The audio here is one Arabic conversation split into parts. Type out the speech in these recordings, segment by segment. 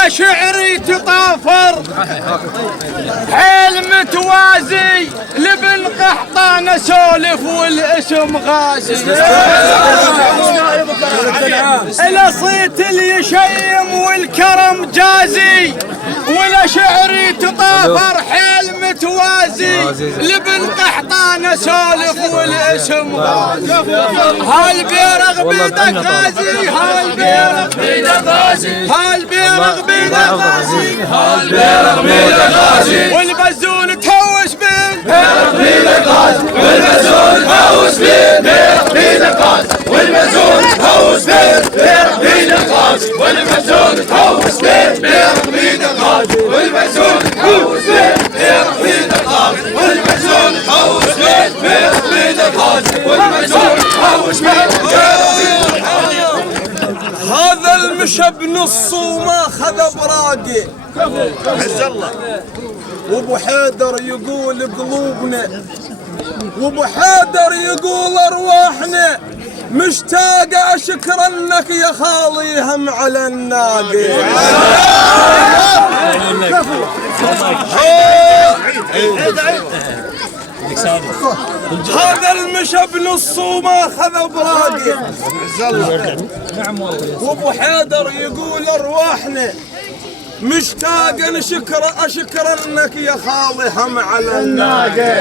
ولا شعري تطافر حيل متوازي لابن قحطان سولف والاسم غازي إلى صيت اليشيم والكرم جازي ولا شعري تطافر حيل متوازي لابن قحطان سولف والاسم غازي هالبيرغ بيدك غازي هالبيرغ بيدك غازي هالبيرغ بيدك غازي هالبيرغ بيدك غازي والبزون تهوش بين بيرغ بيدك غازي والبزون تهوش بين بيرغ بيدك غازي والبزون تهوش بين بيرغ بيدك غازي والبزون تهوش بين بيرغ بيدك غازي والبزون تهوش بين بيرغ بيدك غازي والبزون تهوش بين بيرغ بيدك غازي والبزون تهوش بين هذا المشى بنص وما خذ براقي عز الله وابو حيدر يقول قلوبنا وابو حيدر يقول ارواحنا مشتاقة شكرا يا خالي هم على الناقي هذا المشى بنص وما خذ براقي وابو حيدر يقول ارواحنا مشتاقا اشكرنك يا خالي هم على الناقه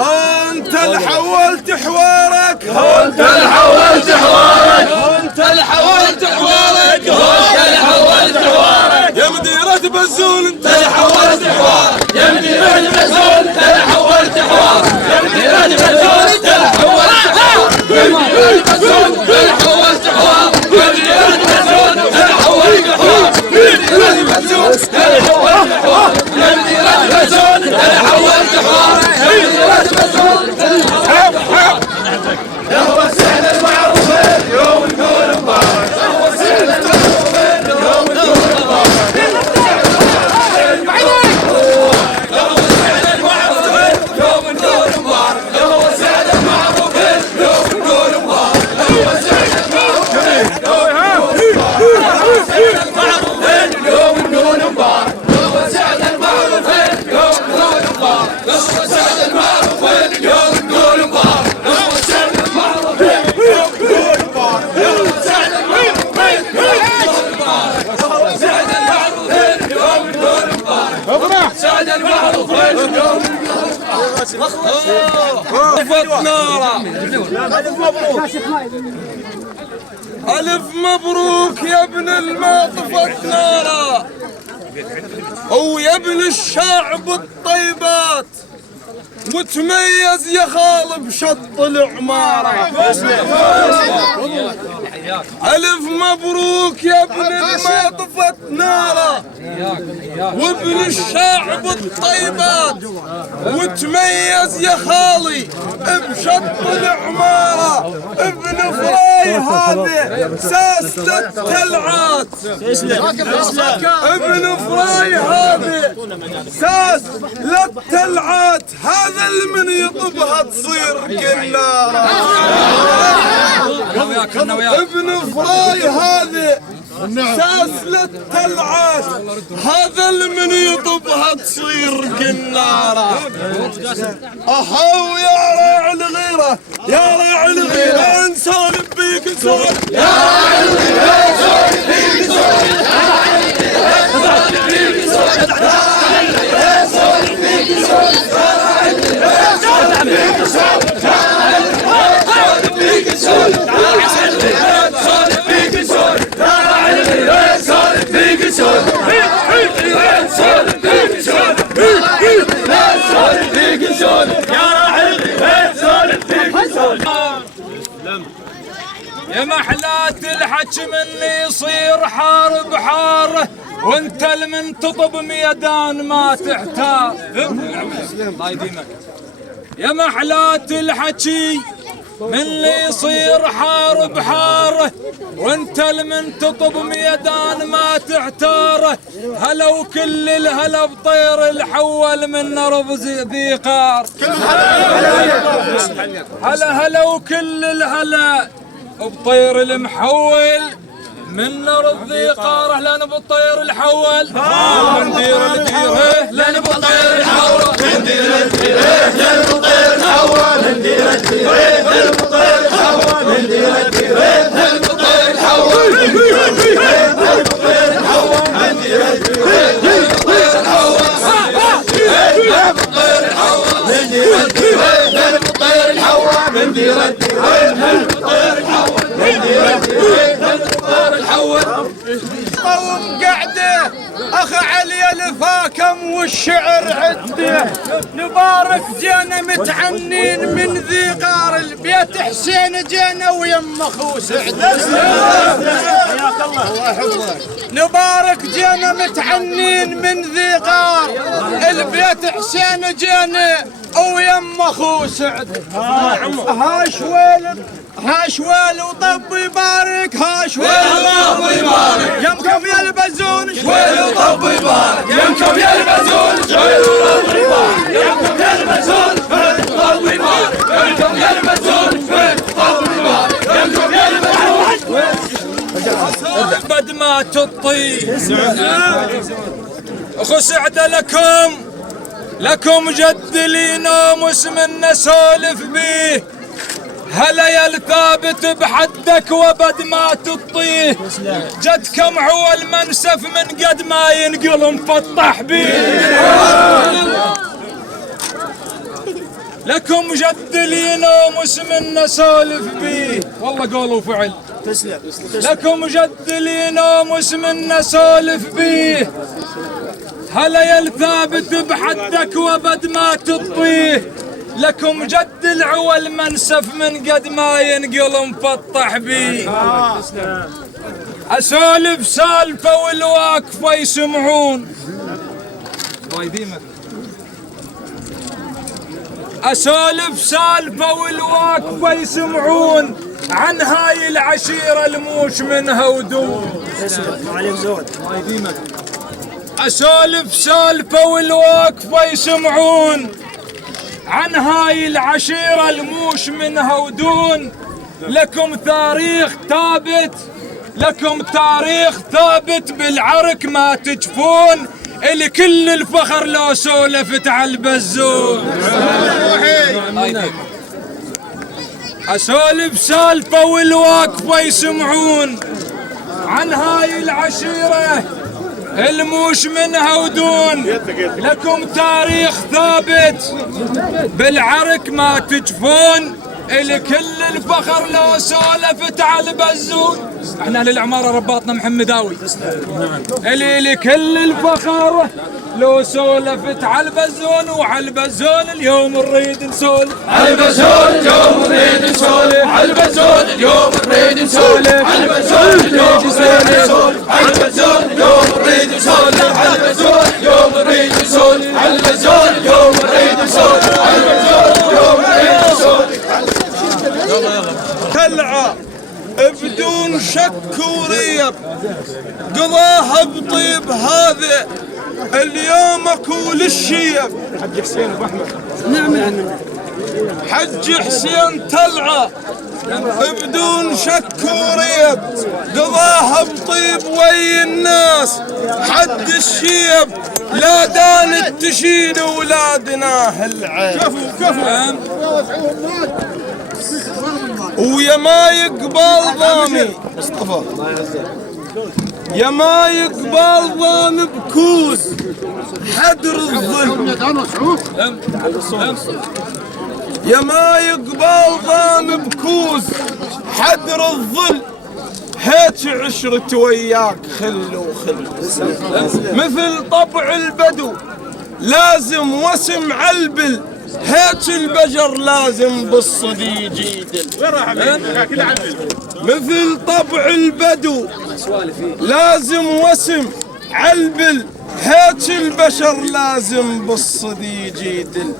ها انت اللي حولت حوارك ها انت اللي حولت حوارك ها انت اللي حولت حوارك ها انت اللي حولت حوارك يا مديرة بزون انت اللي حولت حوارك يا مديرة بزون انت اللي حولت حوارك يا مديرة بزون انت اللي حولت حوارك يا مديرة بزون انت اللي حولت حوارك يا مديرة بزون انت اللي حولت حوارك يا هو السهل المعروفين يوم نقول مبارك يا هو السهل المعروفين يوم نقول مبارك يا هو السهل المعروفين يوم نقول مبارك يا هو السهل المعروفين يوم نقول مبارك يا هو السهل المعروفين يوم نقول مبارك يا هو السهل المعروفين يوم نقول مبارك يا هو السهل المعروفين يوم نقول مبارك يا هو السهل المعروفين يوم نقول مبارك يا هو السهل المعروفين يوم نقول مبارك سعد المعروفين يوم طفت ناره ألف مبروك يا ابن الما طفت ناره ويا ابن الشعب الطيبات وتميز يا خال بشط العمارة ألف مبروك يا ابن الما طفت ناره وابن الشعب الطيبات وتميز يا خالي بشط العمارة ابن فراي هذه ساس للتلعات ابن فراي هذه ساس للتلعات هذا المن يطبها تصير كنارة ابن فراي هذه ساس للتلعات هذا المن يطبها تصير كنارة اهو يا راعي الغيرة يا راعي الغيرة نسولف بيك نسولف يا راعي الغيرة نسولف بيك نسولف يا راعي الغيرة نسولف بيك نسولف يا راعي الغيرة نسولف بيك نسولف يا راعي الغيرة نسولف بيك نسولف يا راعي الغيرة نسولف بيك نسولف يا محلات الحكي مني يصير حار بحاره وانت المن تطب ميدان ما تحتار الله يديمك يا محلات الحكي من اللي يصير حار بحاره وانت المن تطب ميدان ما تحتاره هلا وكل الهلا بطير الحول من رفز ذي قار هلا وكل الهلا بطير المحول من نار الذيقار لان بالطير الحول من دير الديره لان بالطير الحول من دير الديره لان بالطير الحول من دير الديره لان بالطير الحول من دير الديره لان بالطير الحول من دير الديره لان بالطير الحول من دير الديره لان بالطير الحول من دير الديره لان بالطير الحول من دير الديره لان بالطير الحول من دير الديره لان بالطير الحول قوم قعده اخ علي الفاكم والشعر عده نبارك جينا متعنين من ذي قار البيت حسين جينا ويم اخو سعد حياك الله نبارك جينا متعنين من ذي قار البيت حسين جينا ويم اخو سعد ها شويل وطب يبارك ها شويل وطب يبارك يمكم يلبسون شويل وطب يبارك يمكم يلبسون شويل وطب يبارك يمكم يلبسون شويل وطب يبارك يمكم يلبسون شويل وطب يبارك يمكم يلبسون بد ما تطي اخو سعد لكم جد لي ناموس من نسولف بيه هلا يا الثابت بحدك وبد ما تطيه جدكم عوى المنسف من قد ما ينقل مفطح بيه لكم جد لي ناموس من نسولف بيه والله قول وفعل لكم جد لي ناموس من نسولف بيه هلا يا الثابت بحدك وبد ما تطيه لكم جد العوى المنسف من قد ما ينقل مفطح بيه اسولف سالفه والواقفه يسمعون اسولف سالفه والواقفه يسمعون عن هاي العشيره الموش منها ودون اسولف سالفه والواقفه يسمعون عن هاي العشيرة الموش منها ودون لكم تاريخ ثابت بالعرك ما تجفون الكل الفخر لو سولفت على البزون اسولف سالفة والواقفة يسمعون عن هاي العشيرة الموش منها ودون لكم تاريخ ثابت بالعرك ما تجفون الكل الفخر لو سولفت على البزون احنا للعمارة رباطنا محمداوي الكل الفخر لو سولفت على البزون وعلى البزون اليوم نريد نسولف على البزون اليوم نريد نسولف على البزون اليوم نريد نسولف على البزون اليوم نريد نسولف على البزون اليوم نريد نسولف على البزون اليوم نريد نسولف على البزون اليوم نريد نسولف على البزون اليوم نريد نسولف تلعى بدون شك وريب قضاها بطيب هذا اليوم اكل الشيب حج حسين ابو احمد نعم حج حسين تلعى بدون شك وريب قضاها بطيب وي الناس حد الشيب لا دانت تشيل ولادنا العين كفو ويا ما يقبل ضامي مصطفى يا ما يقبل ضامي بكوس حدر الظلم يا ما يقبل ضامي بكوس حدر الظل هيك عشرة وياك خل وخل مثل طبع البدو لازم وسم علبل هيك البجر لازم بالصديق يدل مثل طبع البدو لازم وسم علبل هيك البشر لازم بالصديق يدل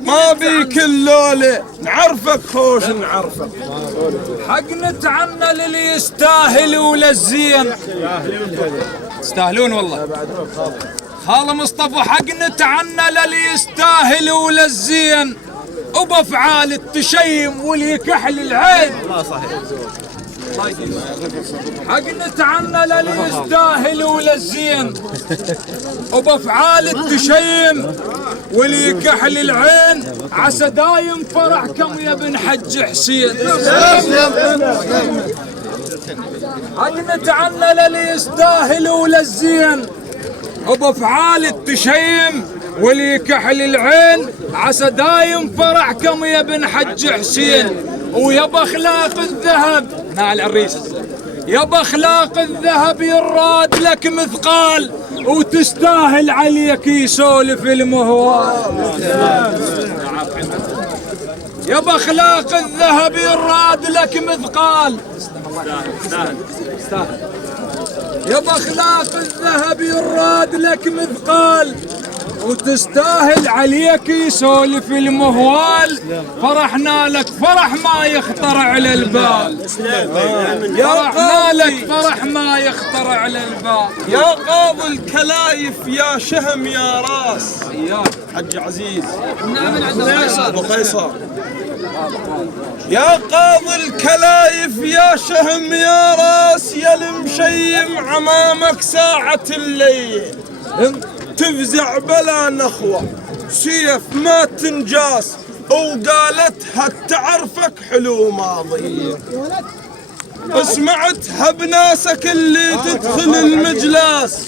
ما بيك اللولة نعرفك خوش نعرفك حق نتعنى للي يستاهل وللزين تستاهلون والله خال مصطفى حق نتعنى للي يستاهل وللزين وبافعال التشيم واللي كحل العين حق نتعنى للي يستاهل وللزين وبافعال التشيم واللي يكحل العين عسى دايم فرحكم يا بن حج حسين. حق نتعنى للي يستاهل وللزين وبافعال التشيم واللي يكحل العين عسى دايم فرحكم يا بن حج حسين. ويا اخلاق الذهب مع العريس يا اخلاق الذهب يراد لك مثقال وتستاهل عليك يسولف المهوال. يا اخلاق الذهب يراد لك مثقال يا اخلاق الذهب يراد لك مثقال وتستاهل عليك يسولف المهوال. فرحنا لك فرح ما يخطر على البال فرحنا لك فرح ما يخطر على البال. يا قاضي الكلايف يا شهم يا راس حج عزيز ابو قيصر. يا قاضي الكلايف يا شهم يا راس يا المشيم عمامك ساعة الليل تفزع بلا نخوة سيف ما تنجاس وقالتها تعرفك حلو ماضي. سمعتها بناسك اللي تدخل المجلاس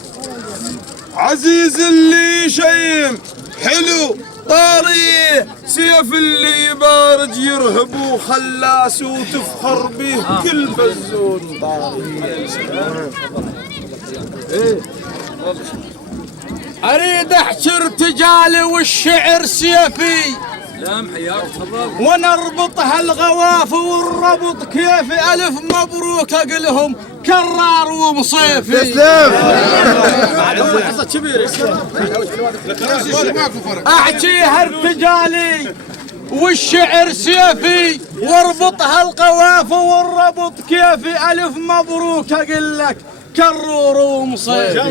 عزيز اللي يشيم حلو طاري سيف اللي يبارج يرهب وخلاس وتفخر به كل بزون طاري. اريد احشر تجالي والشعر سيفي ونربط هالغواف والربط كيفي الف مبروك اقلهم كرار ومصيفي. احكي هالتجالي والشعر سيفي واربط هالقواف والربط كيفي الف مبروك اقول لك كرور ومصيف.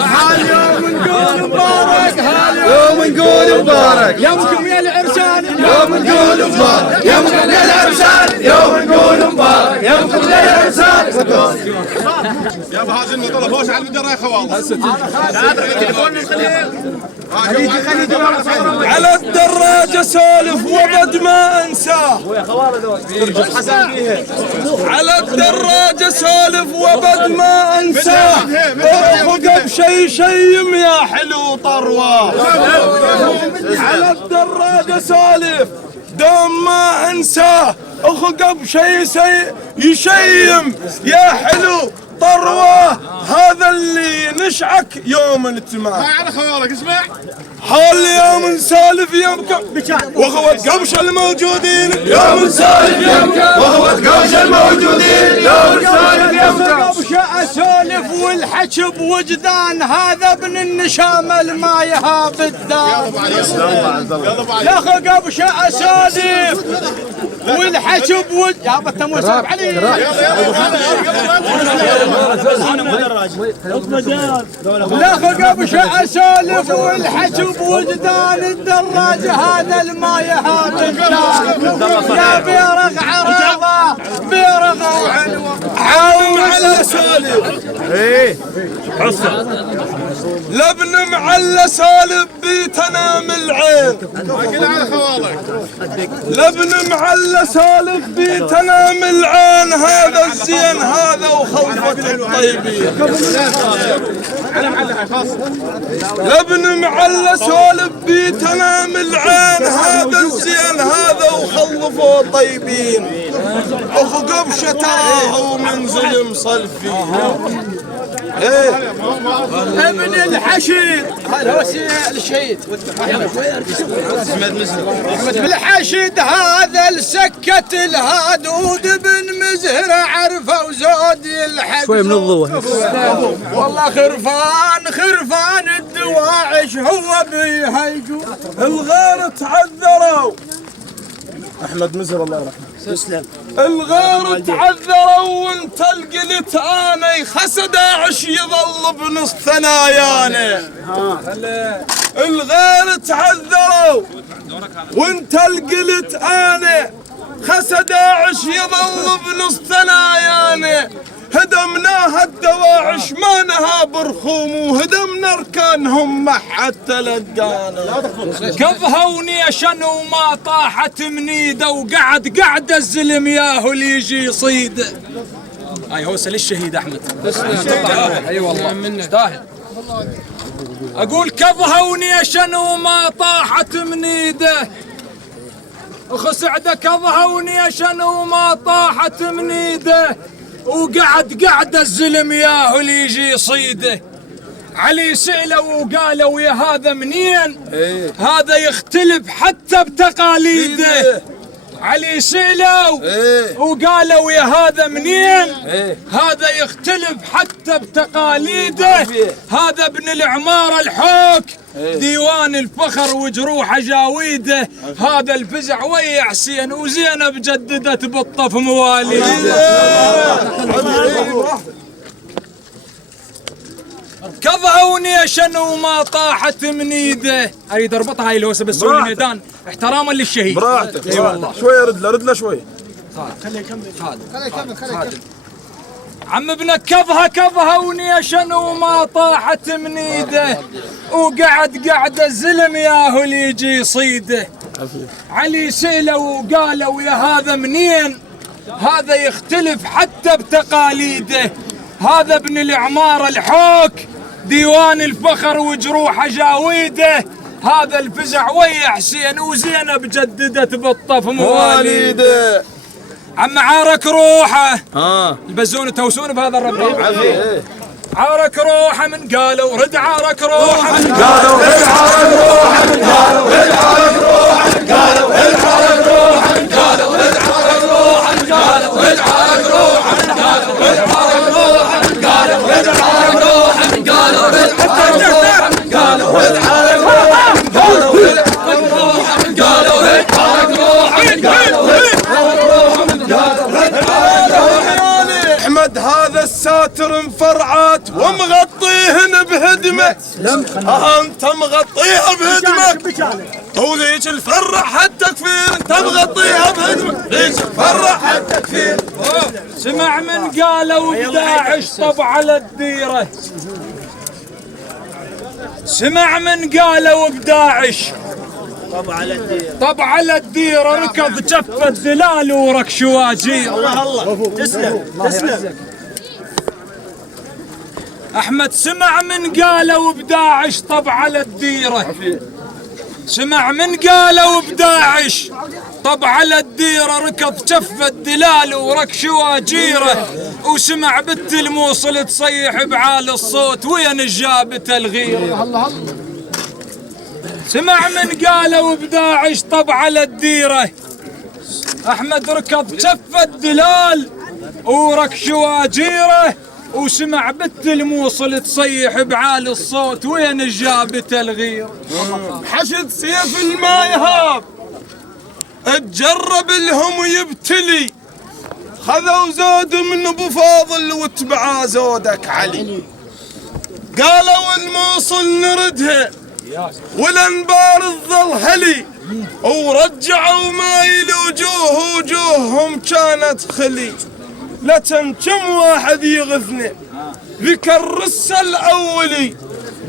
هاليوم نقول مبارك هاليوم نقول مبارك يومكم يا العرسان يوم نقول مبارك يومكم يا العرسان يوم نقول مبارك يومكم يا العرسان. يا ابو هذا المطلب هوش على المدرة يا خواص. على الدراجة سولف وبد ما انساه على الدراجة سولف وبد ما انساه ارفق بشي شيم يا حلو طروه. على الدراجة سولف دوم ما انساه اخق بشي يشيم يا حلو طروه. هذا اللي نشعك يوم نتماه على خوالك اسمع حال يوم نسالف يمكم واخوة قبش الموجودين يوم نسالف يمكم واخوة قبش الموجودين يوم نسالف يمكم. قبش اسولف والحكي بوجدان هذا ابن النشامه ما يهاب الدار. يا اخو قبش اسولف والحكي بوجدان يا ابو التمويل صعب علي. لا اخو قبش اسولف والحكي بوجدان الدراجة هذا الما يهاب الدار. يا بيرغ عرضة بيرغ وعنوة عاوم على سالف لبن معلى سالف بيتنام العين لبن معلى سالف بيتنام العين. هذا الزين هذا وخلفة الطيبين لبن معلى سالف بيتنام العين. هذا الزين هذا وخلفه طيبين اخو قبشه تراه منزل مصلفي. ابن الحشيد هذا هو الشهيد احمد بالحشيد هذا السكة الهادود بن مزهر عرفه وزود يلحق شوي من الضوء والله خرفان الدواعش هو بيهيجو. الغير تعذروا احمد مزهر الله يرحمه تسلم. الغير تعذروا وانت القلت اني خسد عش يظل بنص ثناياني. الغير تعذروا وانت القلت اني خس داعش يظل بنص ثنايانا هدمناها الدواعش ما نها برخوم وهدمنا اركانهم ما حد تلقانا كفها ونيشن وما طاحت منيده وقعد الزلم ياهو اللي يجي يصيده. هاي هوسه للشهيد احمد. اي والله يستاهل. اقول كفها ونيشن وما طاحت منيده وخسعده كفها ونيشن وما طاحت منيده وقعد الزلم ياهو اللي يجي يصيده. علي سئلوا وقالوا يا هذا منين؟ هذا يختلف حتى بتقاليده. علي سئلوا وقالوا يا هذا منين؟ هذا يختلف حتى بتقاليده. هذا ابن العمارة الحوك ديوان الفخر وجروح جاويده. هذا الفزع ويا حسين وزينب جددت بالطف مواليده. كفها ونيشن وما طاحت من ايده. اريد اربطها هاي الهوسه بس سوي ميدان احتراما للشهيد. براحتك. اي والله شوي رد له شوي. خليه يكمل. عم ابنك كفها ونيشن وما طاحت من ايده وقعد الزلم ياهو اللي يجي يصيده. علي سئلوا وقالوا يا هذا منين؟ هذا يختلف حتى بتقاليده. هذا ابن العمارة الحوك ديوان الفخر وجروح جاويده. هذا الفزع ويا حسين وزينب جددت بالطف مواليده. عم عارك روحه البزون توسون بهذا الربيع. عارك روحه من قالوا رد عارك روحه من قالوا رد عارك روحه من قالوا رد عارك روحه من قالوا رد عارك روحه من قالوا رد عارك روحه من قالوا رد عارك روحه من قالوا رد عارك روحه من قالوا رد عارك روحه من قالوا رد عارك روحه من قالوا رد عارك روحه من قالوا رد عارك روحه من قالوا رد عارك روحه من قالوا رد عارك روحه من قالوا رد عارك روحه. احمد هذا الساتر مفرعات ومغطيهن بهدمه. انت مغطيها بهدمك وذيك الفرع حتى كفير. انت مغطيها بهدمك ذيك الفرع حتى كفير. سمع من قالوا بداعش طب على الديره. سمع من قالوا بداعش طب على الديره ركض جف الدلال ورك شواجير. الله تسلم. احمد سمع من قالوا بداعش طب على الديره. سمع من قالوا بداعش طب على الديره ركض جف الدلال ورك شواجيره. وسمع بنت الموصل تصيح بعال الصوت وين جابت الغيره. سمع من قالوا بداعش طب على الديره. احمد ركض جف الدلال ورك شواجيره. وسمع بنت الموصل تصيح بعال الصوت وين جابت الغير. حشد سيف الماء يهاب اتجرب لهم يبتلي. خذوا زود من ابو فاضل واتبعا زودك علي. قالوا الموصل نردها والانبار تظل هلي. ورجعوا مايل وجوههم كانت خلي. لتن كم واحد يغثني ذكر الرس الاولي.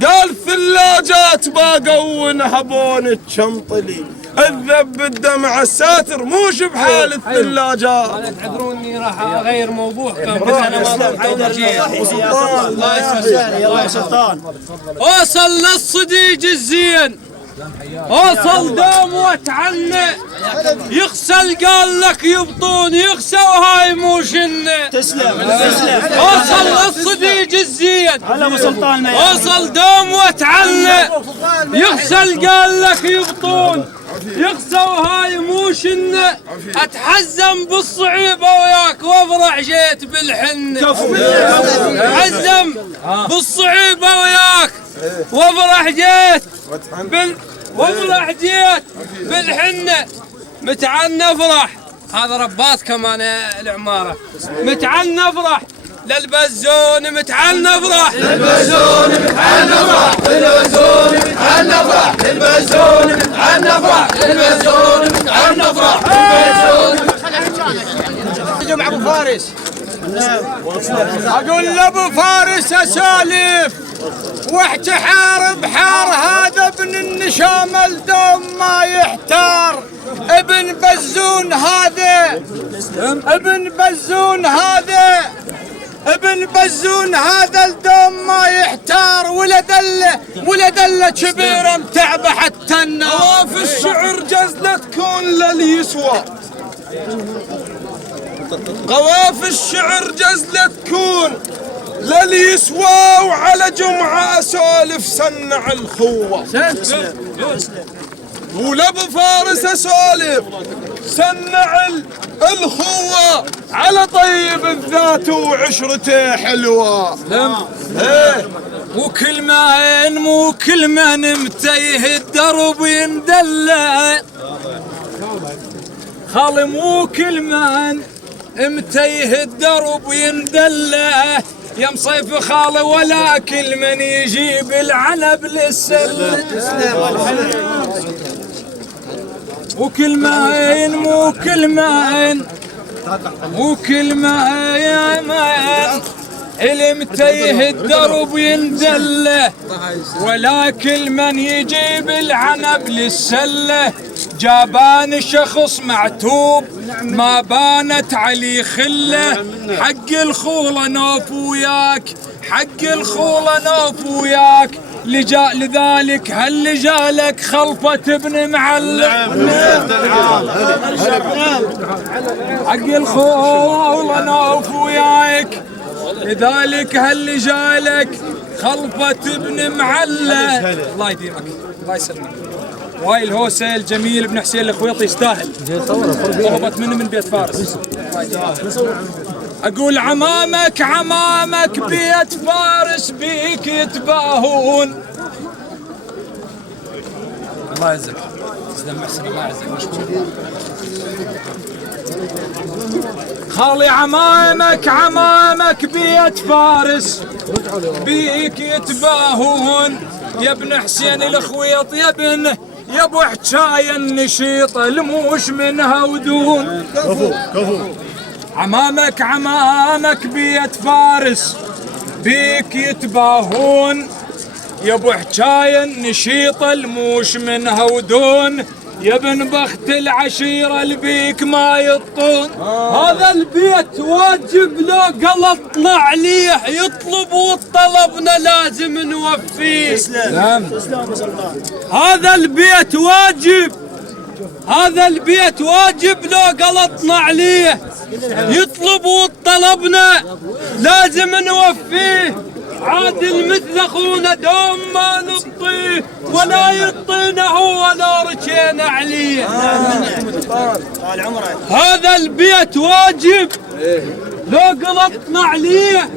قال ثلاجات باقوا ونهبون الشنطلي. الذب الدمع الساتر موش بحال الثلاجات. تعذروني راح اغير موضوعكم بس انا الله سلطان. اوصل للصديق الزين اوصل دوم وتعنى. يغسل قال لك يبطون يغسى وهاي مو شنه. تسلم. اوصل للصديق الزين هلا ابو سلطان. اوصل دوم وتعنى. يغسل قال لك يبطون يغسى وهاي مو شنه. اتحزم بالصعيبه وياك وافرح جيت بالحنه. اتحزم بالصعيبه وياك وافرح جيت وافرح جيت بالحنه. متعن افرح هذا رباط كمان العماره. متعن افرح للبزون متعن افرح للبزون متعن افرح للبزون متعن افرح للبزون متعن افرح للبزون متعن افرح للبزون مع ابو فارس. اقول لابو فارس اسولف واحتحار بحار هذا ابن النشام الدوم ما يحتار. ابن بزون هذا ابن بزون هذا ابن بزون هذا الدوم ما يحتار. ولد له كبير متعبه حتى النار. قواف الشعر جزلة تكون لليسوى، قواف الشعر جزلة تكون لليسوى، وعلى جمعة اسولف سنع الخوة. ولابو فارس اسولف سنع الخوة، على طيب الذات وعشرته حلوة. وكل ما نمتيه الدرب يندلع. خالي مو كل ما امتيه الدرب يندلع. يا مصيف خالي ولا كل من يجيب العنب للسلة. وكل ما المتيه الدرب يندله. ولا كل من يجيب العنب للسله. جابان شخص معتوب ما بانت علي خله. حق الخولة نوف وياك، حق الخولة نوف وياك. لذلك هل جالك خلفة ابن معلم. حق الخولة نوف وياك، لذلك هل جالك خلفة ابن معلة. الله يديمك الله يسلمك. وهاي الهوسة الجميل ابن حسين الخويطي يستاهل، طلبت منه من بيت فارس. اقول عمامك بيت فارس بيك يتباهون. الله يعزك تسلم محسن، الله يعزك مشكور. خالي عمامك بيت فارس بيك يتباهون. يا ابن حسين الخويط يا ابو حجاية النشيط الموش منها ودون. عمامك بيت فارس بيك يتباهون. يا ابو حجاية النشيط الموش منها ودون. يا ابن بخت العشيرة البيك ما يطون. هذا البيت واجب لو قلطنا عليه يطلب وطلبنا لازم نوفيه. هذا البيت واجب لو قلطنا عليه يطلب وطلبنا لازم نوفيه. عادل مثل اخونا دوم ما نطيه ولا يطينه ولا رجينا عليه. هذا البيت واجب لو قلطنا عليه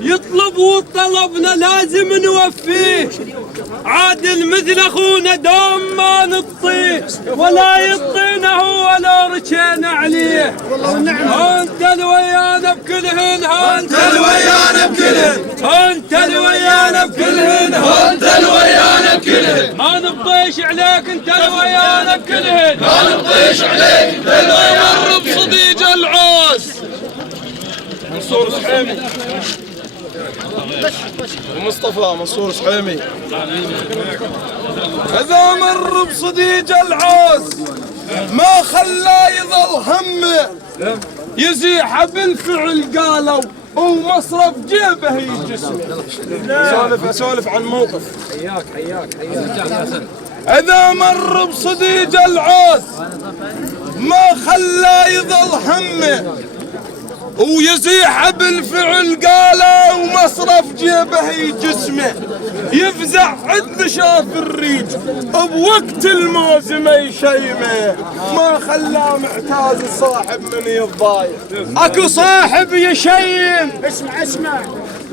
يطلب وطلبنا لازم نوفيه. عادل مثل اخونا دوم ما نطيه ولا يطينه ولا رجينا عليه. انت الويانا بكلهن، انت الويانا بكلهن، انت الويانا بكلهن، انت الويانا بكلهن. ما نبطيش عليك انت الويانا بكلهن، ما نبطيش عليك انت الويانا بكلهن. صديق العوس منصور سحيمي ومصطفى منصور سحيمي. إذا مر بصديق العوز ما خلاه يظل همه يزيح بالفعل قالوا ومصرف جيبه يجسمه. اسولف عن موقف. حياك إذا مر بصديق العوز ما خلاه يظل همه ويزيح بالفعل قاله ومصرف جيبه جسمه. يفزع عد شاف الريج بوقت الموسم يشيمه. ما خلاه محتاج الصاحب من يتضايق. اكو صاحب يشيم، اسمع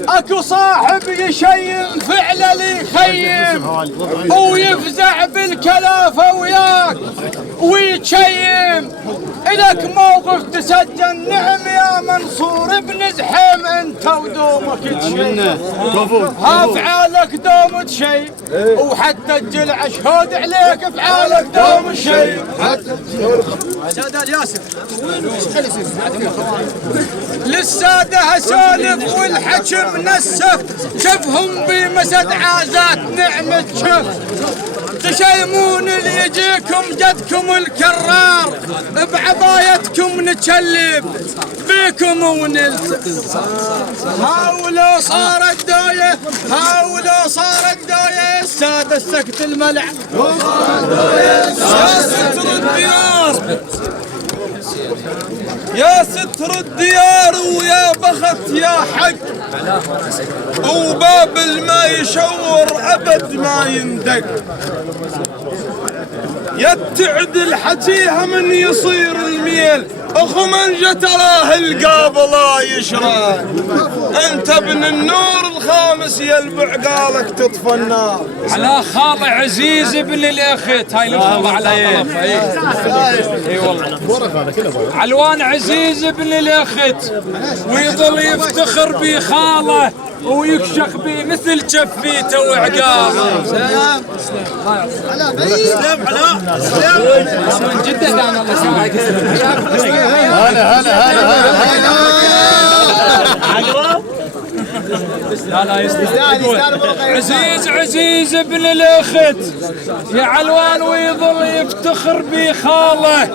اكو صاحب يشيم فعله ليخيم ويفزع بالكلافه وياك ويتشيم. إلك موقف تسجل نعم يا منصور ابن زحيم انت ودون. دومك شيء افعالك دوم شيء وحتى الجلع شهود عليك افعالك دوم شيء سادة الياسر للسادة اسولف والحكم نسف شفهم بمسد عازات نعمة شف تشيمون اللي يجيكم جدكم الكرار بعبايتكم نتشلب بيكم ونلتف هاولو صارت دوية هاولو صارت دوية السادة السكت الملع يا ستر الديار يا ستر الديار ويا بخت يا حق وباب ما يشور أبد ما يندق يتعدل حجيها من يصير الميل اخو من تراه القابله يشرى انت ابن النور الخامس يلبع قالك تطفى النار على خال عزيز ابن الاخت هاي الخالة على طرف اي والله علوان عزيز ابن الاخت ويظل يفتخر بخاله ويكشخ بي مثل جفيته وعقابه سلام سلام على سلام من جدة انا الله يسامحك هلا عزيز ابن الاخت يا علوان ويظل يفتخر بخاله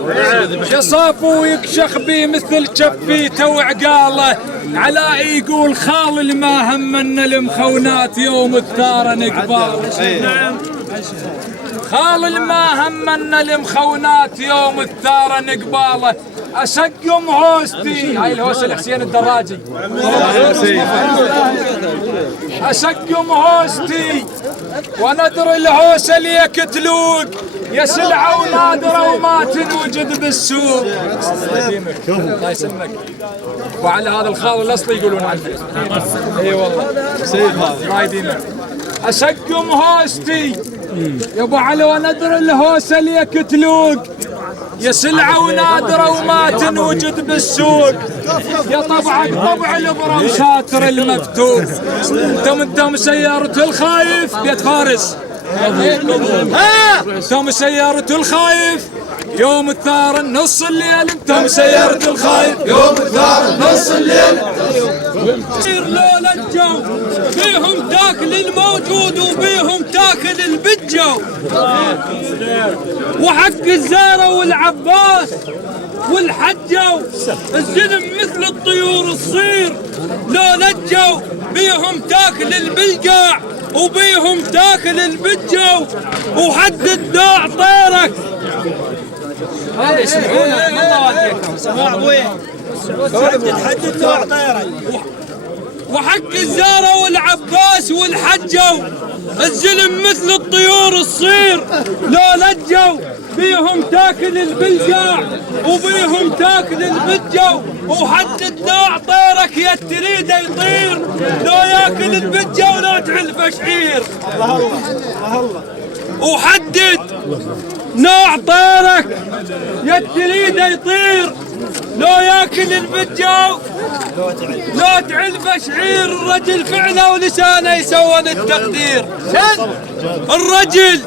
يصاف ويكشخ بي مثل جفيته وعقاله علاء يقول خال اللي ما همنا المخونات يوم الثار نقبال خال اللي ما همنا المخونات يوم الثار نقباله أشقم هوستي هاي الهوسة لحسين الدراجي أشقم هوستي وندر الهوسة اللي يكتلوك يا سلعة ونادرة وما تنوجد بالسوق الله يسلمك وعلى هذا الخال الأصلي يقولون عنه اي والله الله يديمك أشقم هوستي يا ابو علي وندر الهوسة اللي يكتلوك يا سلعة ونادرة وما تنوجد بالسوق يا طبعك طبع الابرم ساتر المفتوح انتم سيارة الخايف بيت فارس انتم سيارة الخايف يوم الثار نص الليل انتم سيارة الخايف يوم الثار نص الليل لولا الجو فيهم تاكل الموجود وفيهم تاكل البجو وحق الزارة والعباس والحجو الزلم مثل الطيور الصير لولا الجو بيهم تاكل البلقاع وبيهم تاكل البجو وحد الداع طيرك هذا يسمعونه من ضواتيكم حد الداع طيرك وحق الزارة والعباس والحجو الزلم مثل الطيور الصير لو لجوا بيهم تاكل البلقاع وبيهم تاكل البجو وحد الداع طيرك يا تريد يطير لو ياكل البجو لا تعلف شعير وحدد نوع طيرك يا تريد يطير لو ياكل البجو لا تعلف شعير الرجل فعله ولسانه يسوون التقدير الرجل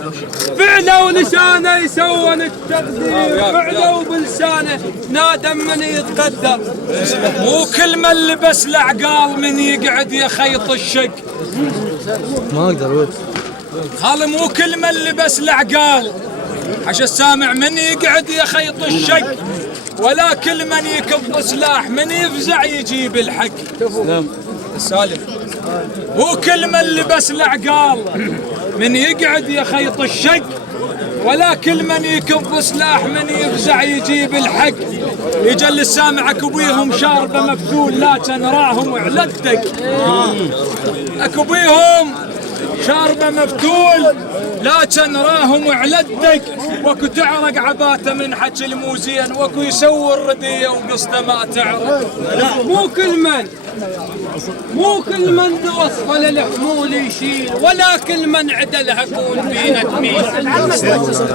فعله ولسانه يسوون التقدير فعله بلسانه نادم من يتقدر مو كل من لبس العقال من يقعد يخيط الشق ما اقدر خال مو كل من لبس العقال عشان السامع من يقعد يخيط الشق ولا كل من يكب سلاح من يفزع يجيب الحق السالم مو كل من لبس العقال من يقعد يخيط الشق ولا كل من يكب سلاح من يفزع يجيب الحق يجل السامع اكبيهم شاربه مبذول لكن راهم وعلتك اكبيهم شاربه مفتول لكن راهم وعلدك وكو تعرق عباته من حج الموزين وكو يسوي الرديه وقصده ما تعرق مو كل من توصل الحمول يشيل ولا كل من عدلها كون بينا تميل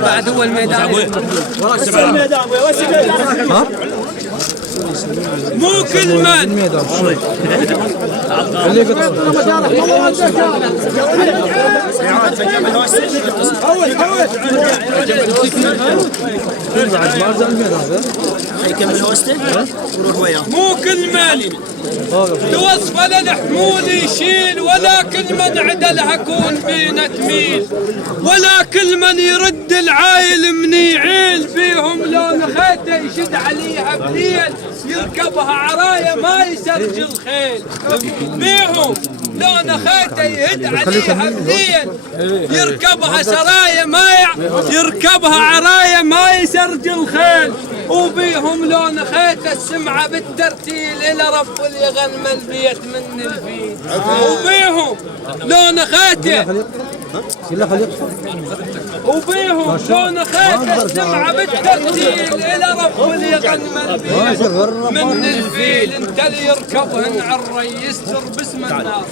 بعد هو الميدان مو كل من مو كل من توصفه للحمول يشيل، ولا كل من عدلها كون بينا تميل، ولا كل من يرد العايل من يعيل. فيهم لون خيته يشد عليها بليل، يركبها عرايه ما يسرج الخيل. فيهم لون خيته يهد عليها بليل، يركبها سرايا يركبها عرايه ما يسرج الخيل. وبيهم لون خيته السمعه بالترتيل، الى رب اللي يغنم البيت من الفيل. وبيهم لون خيته وبيهم لون خيته السمعه بالترتيل، الى رب اللي يغنم البيت من الفيل. انت اللي يركبهن عالري يستر باسم النار.